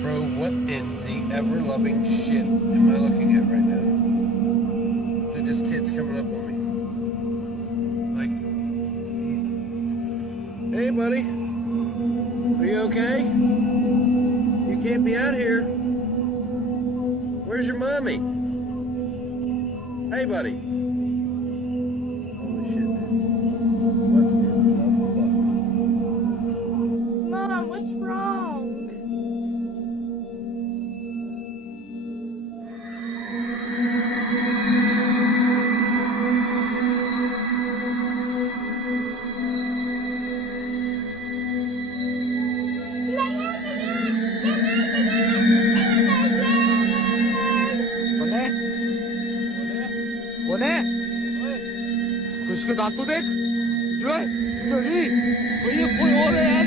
Bro, what in the ever-loving shit am I looking at right now? They're just kids coming up on me. Like, hey, buddy. Are you okay? You can't be out here. Where's your mommy? Hey, buddy. Holy shit, man. What in the fuck? Mom, what's wrong? बोले उसके दांत तो देख जो है ये कोई और है